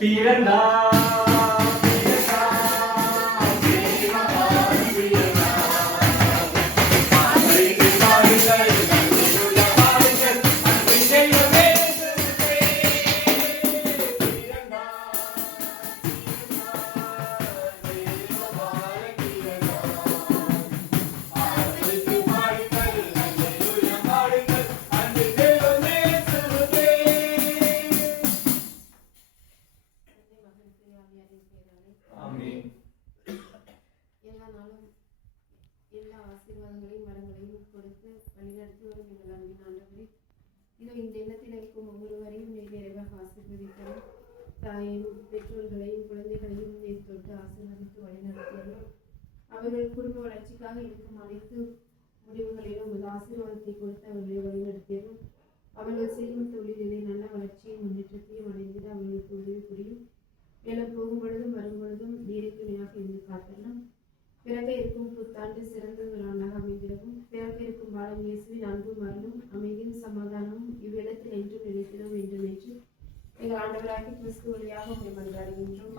பிறந்தார். எல்லா நாளும் எல்லா ஆசீர்வாதங்களையும் வரங்களையும் கொடுத்து வழிநடத்தி வரும் எங்கள் அன்பின் ஆண்டவரே, இதோ இந்த எண்ணத்தில் இருக்கும் ஒவ்வொருவரையும் நீர் நிறைவாக ஆசீர்வதித்தரும். தாயையும் பெற்றோர்களையும் குழந்தைகளையும் நீர் தொட்டு ஆசீர்வதித்து வழிநடத்தியரும். அவர்கள் குடும்ப வளர்ச்சிக்காக இருக்கும் அனைத்து முடிவுகளிலும் உங்கள் ஆசீர்வாதத்தை கொடுத்து அவர்களை வழிநடத்தியரும். அவர்கள் செய்யும் தொழிலிலே நல்ல வளர்ச்சியும் முன்னேற்றத்தையும் அடைந்திட அவர்களுக்கு உதவி புரியும். மேலும் போகும் பொழுதும் வரும் பொழுதும் நீருக்கு நினைவாக இருந்து காத்தரலாம். பிறக்க இருக்கும் புத்தாண்டு சிறந்த ஒரு நாளாக அமைந்திடவும், பிறக்க இருக்கும் பாலம் இயேசுவின் அன்பும் அருளும் அமைதியும் சமாதானமும் இவ்விடத்தில் என்றும் நிலைத்திட வேண்டும் என்று எங்கள் ஆண்டவராகிய கிறிஸ்து வழியாக உங்களை மன்றாடுகின்றோம்.